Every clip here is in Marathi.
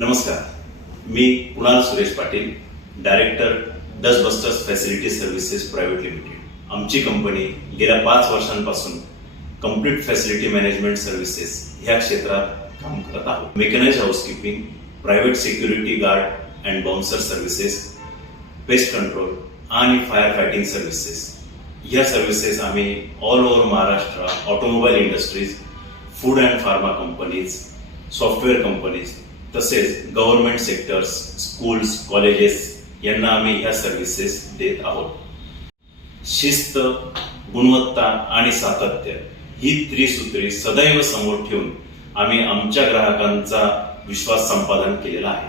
नमस्कार, मी Kunal Suresh Patil, director Dustbusters facility services private limited. आमची कंपनी गेल्या 5 वर्षांपासून कंप्लीट फॅसिलिटी मॅनेजमेंट सर्व्हिसेस ह्या क्षेत्रात काम करत आहोत। Mechanised housekeeping, private security guard and bouncer services, pest control आणि फायर फायटिंग सर्व्हिसेस ह्या सर्व्हिसेस आम्ही all over Maharashtra automobile industries, food and pharma companies, software companies तसेच गव्हर्नमेंट सेक्टर्स, स्कूल्स, कॉलेजेस यांना आम्ही ह्या सर्व्हिसेस देत आहोत। शिस्त, गुणवत्ता आणि सातत्य ही त्रिसूत्री सदैव समोर ठेवून आम्ही आमच्या ग्राहकांचा विश्वास संपादन केलेला आहे।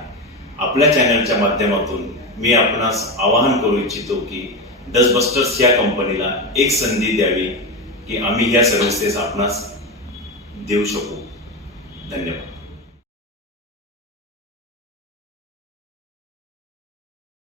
आपल्या चॅनलच्या माध्यमातून मी आपणास आवाहन करू इच्छितो की डस्टबस्टर्स या कंपनीला एक संधी द्यावी की आम्ही ह्या सर्व्हिसेस आपणास देऊ शकू। धन्यवाद।